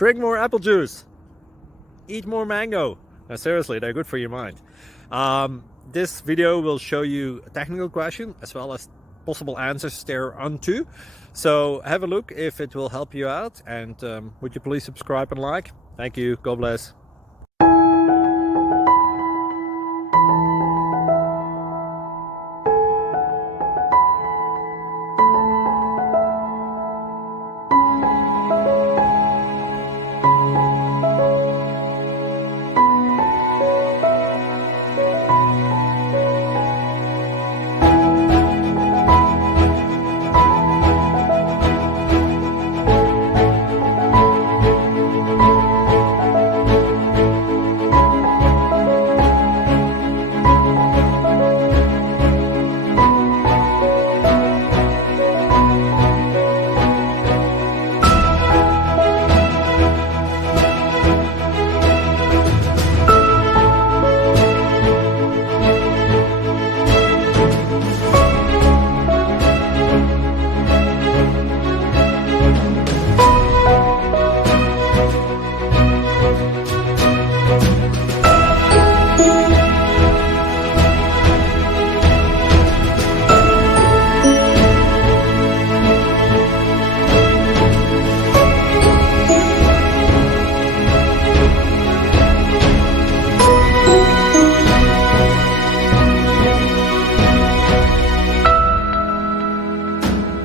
Drink more apple juice. Eat more mango. No, seriously, they're good for your mind. This video will show you a technical question as well as possible answers thereunto. So have a look if it will help you out, and would you please subscribe and like? Thank you. God bless.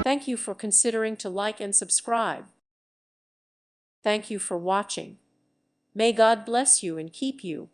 Thank you for considering to like and subscribe. Thank you for watching. May God bless you and keep you.